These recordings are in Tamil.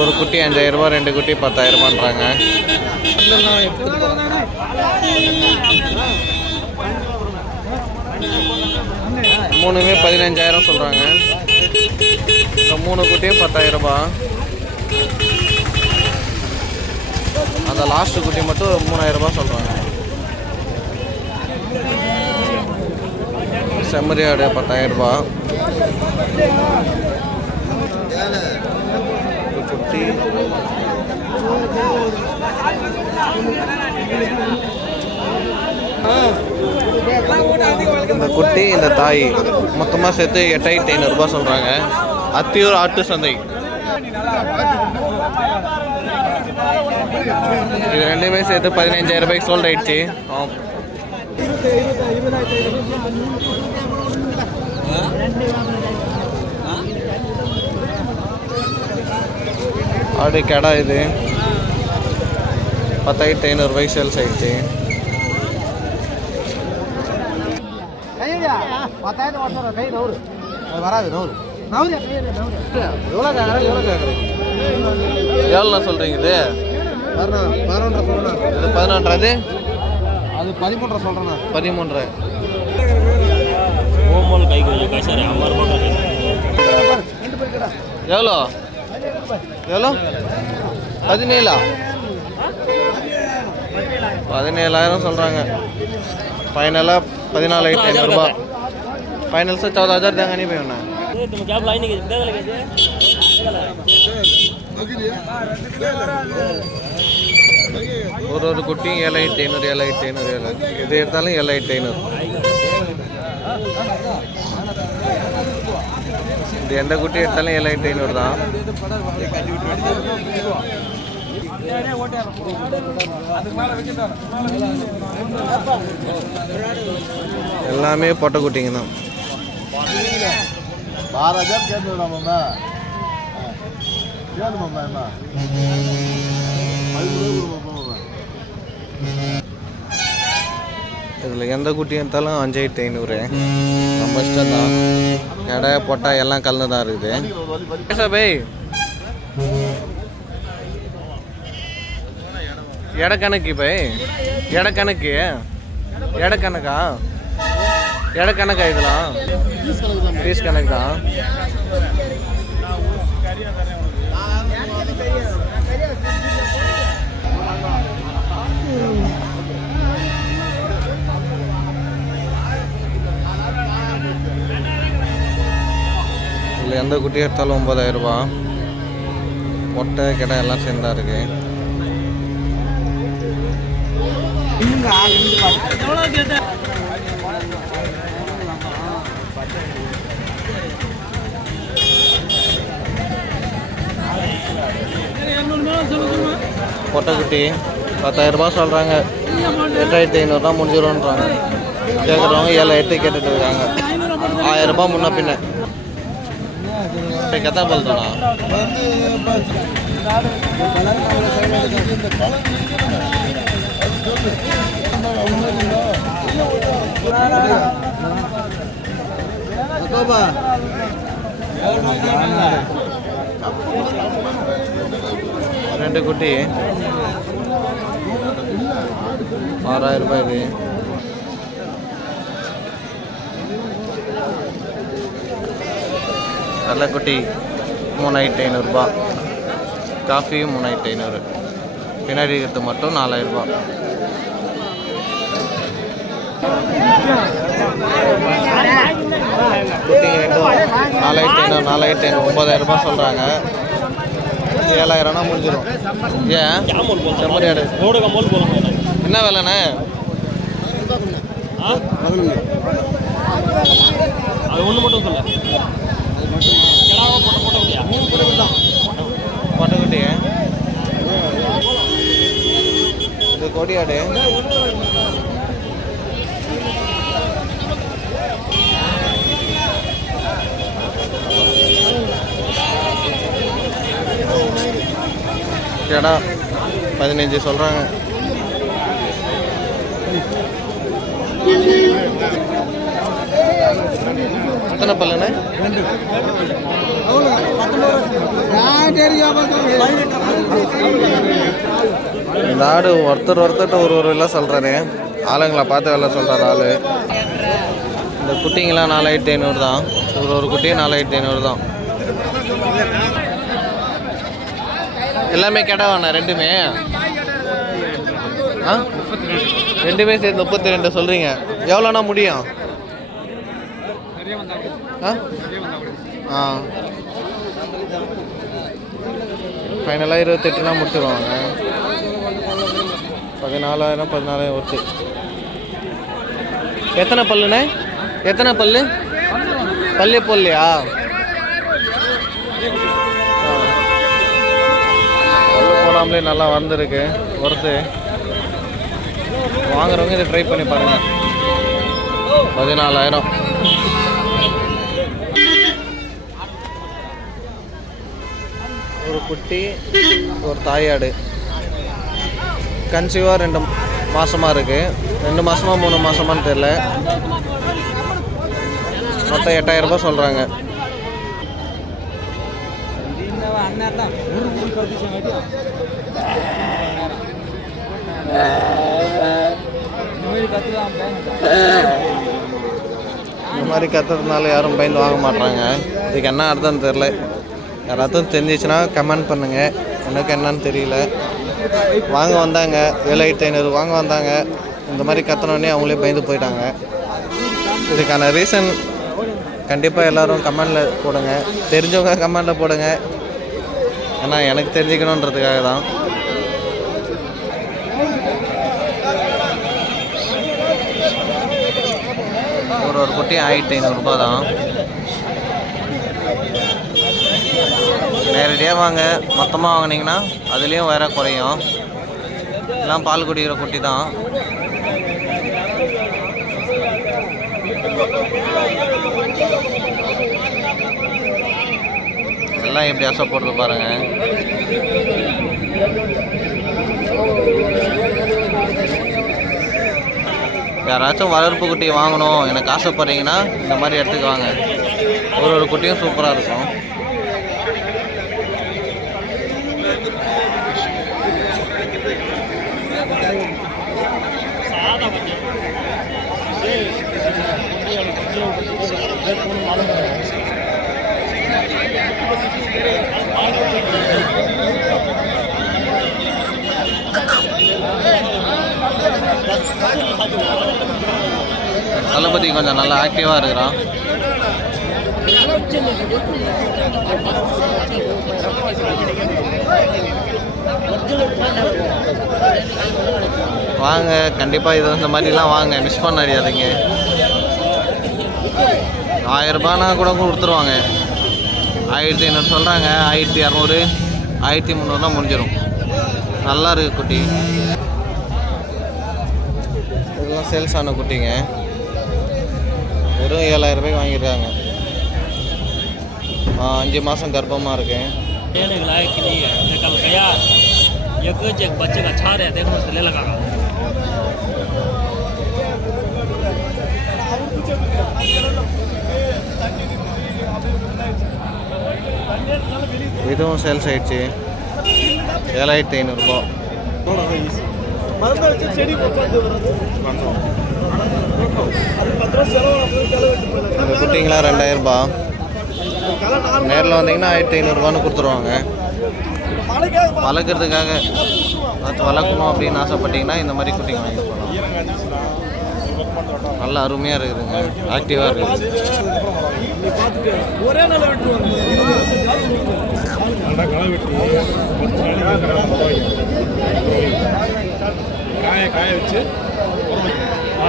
ஒரு குட்டி அஞ்சாயிரம் ரெண்டு குட்டி பத்தாயிரம் ரூபான்றாங்க மூணுமே பதினஞ்சாயிரம் சொல்கிறாங்க இந்த மூணு குட்டியும் பத்தாயிரம். அந்த லாஸ்ட் குட்டி மட்டும் மூணாயிரம் ரூபாய் சொல்கிறாங்க செம்மறியாடு பத்தாயிரம். ரூபாய் இந்த குட்டி இந்த தாய் மொத்தமாக சேர்த்து எட்டாயிரத்தி ஐநூறுரூபா சொல்கிறாங்க அத்தியூர் ஆட்டு சந்தை. இது ரெண்டுமே சேர்த்து பதினஞ்சாயிரம் ரூபாய்க்கு சோல்ட் ஆயிடுச்சு. ஆம். ஆடு கடா இது. பத்தாயிரத்தி ஐநூறுரூபாய்க்கு சேல்ஸ் ஆயிடுச்சு. வராது நூறு எவ்வளோ சொல்கிறீங்க இது? இது பதினொன்றாது அது? பதிமூன்றரை சொல்கிறேண்ணா பதிமூன்று ஓமல் கை கொஞ்சம் ரூபாய் எவ்வளோ? எவ்வளோ பதினேழா பதினேழாயிரம் சொல்கிறாங்க ஃபைனலாக பதினாலாயிரத்தி ஐநூறுரூபா फाइनल से चौदह हज़ार देंगे नहीं भैया तुम क्या लाइन के दे लगे ஒரு ஒரு குட்டியும் ஏழாயிரத்தி ஐநூறு ஏழாயிரத்தி ஐநூறு ஏழு எது எடுத்தாலும் ஏழாயிரத்தி ஐநூறு இது எந்த குட்டி எடுத்தாலும் ஏழாயிரத்தி ஐநூறு தான். எல்லாமே பொட்டை குட்டிங்க தான். கேட்டு இதில் எந்த குட்டி எடுத்தாலும் அஞ்சாயிரத்தி ஐநூறு. ரொம்ப இஷ்டம் தான். எடை பொட்டா எல்லாம் கலந்து தான் இருக்குது. பேசா பை. எடை கணக்கு பை. எடை கணக்கு. எடை கணக்கா? எடை கணக்கா இதெல்லாம்? பீஸ் கணக்கு தான். இதில் எந்த குட்டியாக எடுத்தாலும் ஒம்பதாயிரம் ரூபா. மொட்டை கிடை எல்லாம் சேர்ந்தா இருக்கு. மொட்டை குட்டி பத்தாயிரம் ரூபாய் சொல்கிறாங்க எட்டாயிரத்தி ஐநூறுரூவா முடிஞ்சிடும்ன்றாங்க கேட்குறவங்க ஏழு எட்டு கேட்டுட்டு இருக்காங்க. ஆயிரம் ரூபாய் முன்ன பின்ன. கத்தா பல்தானா ரெண்டு குட்டி. ஆறாயிரம் ரூபாய் கள்ளக்குட்டி மூணாயிரத்தி ஐநூறுரூபா காஃபியும் மூணாயிரத்தி ஐநூறு. பின்னாடி இருக்கிறது மட்டும் நாலாயிரரூபா. குட்டிங்க ரெண்டும் நாலாயிரத்தி ஐநூறு நாலாயிரத்தி ஐநூறு ஒம்பதாயிரம் சொல்கிறாங்க ஏழாயிரம்னா முடிஞ்சிடும் ஏன்? செம்மறி என்ன விலைண்ணே? அது ஒன்று மட்டும் சொல்ல கிடாவா போட்ட போட்ட முடியா பொட்டைக்குட்டி இது கொடியாடு கடா பதினஞ்சு சொல்கிறாங்க எத்தனை பல்லுண்ணே? இந்த ஆடு ஒருத்தர் ஒருத்தர்கிட்ட ஒரு ஒரு விலை சொல்கிறாரு ஆளுங்களை பார்த்து விலை சொல்கிறார் ஆள். இந்த குட்டிங்கெல்லாம் நாலாயிரத்தி ஐநூறு தான். ஒரு ஒரு குட்டியும் நாலாயிரத்தி ஐநூறு தான். எல்லாமே கிடவாண்ணா ரெண்டுமே? ஆ? ரெண்டுமே சேர்ந்து முப்பத்தி ரெண்டு சொல்கிறீங்க எவ்வளோண்ணா முடியும்? ஆ? ஆ. ஃபைனலாக இருபத்தெட்டுனா முடிச்சிருவாங்க. பதினாலாயிரம் பதினாலாயிரம் ஒர்த்து எத்தனை பல்லுண்ணே? எத்தனை பல்லு? பல்லு பொல்லையா பல்லு போடாமலே நல்லா வந்திருக்கு. ஒருத்து வாங்குறவங்க இதை ட்ரை பண்ணி பாருங்க. பதினாலாயிரம். ஒரு குட்டி ஒரு தாயாடு. கன்சீவாக ரெண்டு மாதமாக இருக்குது ரெண்டு மாதமா மூணு மாதமானு தெரில மொத்தம் எட்டாயிரம் ரூபாய் சொல்கிறாங்க இந்த மாதிரி கத்துறதுனால யாரும் பயந்து வாங்க மாட்றாங்க. இதுக்கு என்ன அர்த்தம் தெரில யாராவது தெரிஞ்சிச்சுன்னா கமெண்ட் பண்ணுங்கள் எனக்கு என்னன்னு தெரியல. வாங்க வந்தாங்க. ஏழாயிரத்தி ஐநூறு வாங்க வந்தாங்க. இந்த மாதிரி கத்தனோடனே அவங்களே பயந்து போயிட்டாங்க. இதுக்கான ரீசன் கண்டிப்பாக எல்லோரும் கமெண்டில் போடுங்க. தெரிஞ்சவங்க கமெண்டில் போடுங்க. ஏன்னா எனக்கு தெரிஞ்சுக்கணுன்றதுக்காக தான். ஒரு ஒரு குட்டி ஆயிரத்தி ஐநூறுரூபா தான். நேரடியாக வாங்க. மொத்தமாக வாங்கினீங்கன்னா அதுலேயும் வேற குறையும். எல்லாம் பால் குடிக்கிற குட்டி தான். எல்லாம் எப்படி அசைப்படுறது பாருங்க. யாராச்சும் வளர்ப்பு குட்டியை வாங்கணும் எனக்கு ஆசைப்படுறீங்கன்னா இந்த மாதிரி எடுத்துக்குவாங்க ஒரு ஒரு குட்டியும் சூப்பராக இருக்கும். தளபதி கொஞ்சம் நல்லா ஆக்டிவாக இருக்கிறான். வாங்க கண்டிப்பாக இது இந்த மாதிரிலாம் வாங்க மிஸ் பண்ணாதீங்க. ஆயிரம் ரூபாய்னா கூட கொடுத்துருவாங்க. ஆயிரத்தி ஐநூறு சொல்கிறாங்க ஆயிரத்தி இரநூறு ஆயிரத்தி முந்நூறுனா முடிஞ்சிடும் நல்லா இருக்குது குட்டி. இதெல்லாம் சேல்ஸ் ஆன குட்டிங்க. வெறும் ஏழாயிரம் ரூபாய்க்கு வாங்கியிருக்காங்க அஞ்சு மாதம் கர்ப்பமாக இருக்கேன் இதுவும் சேல்ஸ் ஆயிடுச்சு. ஏழாயிரத்தி ஐநூறுரூபா இந்த குட்டிங்களாம் ரெண்டாயிரரூபா. நேரில் வந்தீங்கன்னா ஆயிரத்தி ஐநூறுரூவான்னு கொடுத்துருவாங்க. வளர்க்குறதுக்காக அது வளர்க்கணும் அப்படின்னு ஆசைப்பட்டீங்கன்னா இந்த மாதிரி குட்டிங்க வாங்கி போகலாம். நல்ல அருமையாக இருக்குதுங்க. ஆக்டிவாக இருக்குது. நல்லா களை வெட்டி பத்து நாளைக்கு காய காய வச்சு ஆ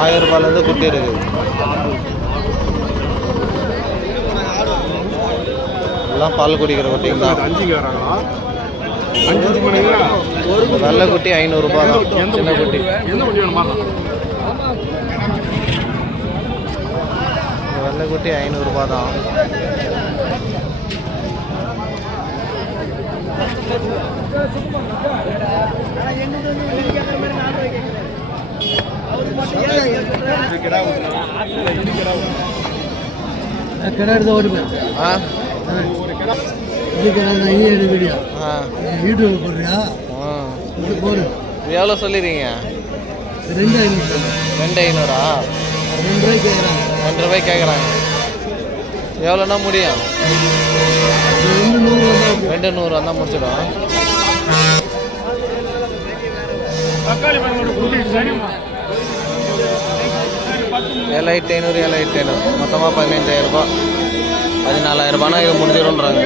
ஆயிரம் ரூபாயிலேருந்து குட்டி இருக்குது எல்லாம் பால் குடிக்கிற குட்டிங்க தான். வெள்ளை குட்டி ஐநூறுரூபா தான். சின்ன குட்டி? வெள்ளை குட்டி ஐநூறுரூபா தான். கடை எடுத்து வீடியோ ஆ? போடுறியா போடு. எவ்வளோ சொல்லிடுறீங்க ரெண்டு ஐநூறு ரெண்டு ஐநூறா. ரெண்டு கேட்குறாங்க. ரெண்டு ரூபாய் கேட்குறாங்க எவ்வளோண்ணா முடியும் ரெண்டு நூறு வந்தால் வந்தால் முடிச்சிடும் ஏழாயிரத்தி ஐநூறு ஏழாயிரத்தி ஐநூறு. மொத்தமாக பதினஞ்சாயிரம் ரூபாய். பதினாலாயிரம் ரூபாய்னா இது முடிஞ்சிடும்ன்றாங்க.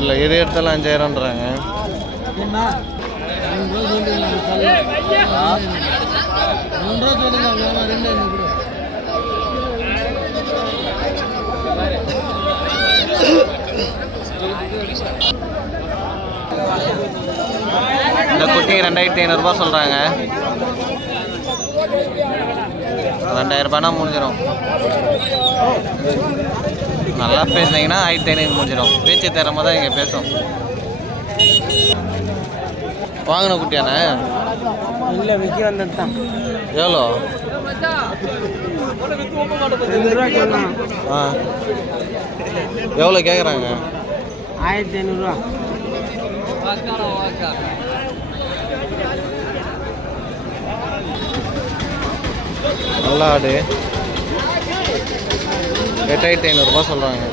இல்லை எது எடுத்தாலும் அஞ்சாயிரம்ன்றாங்க. மூணு ரூபா சொல்லுங்க மூணு ரூபா சொல்லுங்க ரெண்டு ஐநூறு கூட இந்த குட்டி ரெண்டாயிரத்தி ஐநூறுரூபா சொல்கிறாங்க ரெண்டாயிரம் ரூபாய்னா முடிஞ்சிடும் நல்லா பேசுனீங்கன்னா ஆயிரத்தி ஐநூறு முடிஞ்சிடும் பேச்சு தரமாக தான் இங்கே பேசும். வாங்கின குட்டியாண்ணே? இல்லை விற்க வந்தது தான். எவ்வளோ? எவ்வளோ கேட்குறாங்க ஆயிரத்தி ஐநூறுரூவா நல்லா ஆடு. எட்டாயிரத்தி ஐநூறுரூபா சொல்கிறாங்க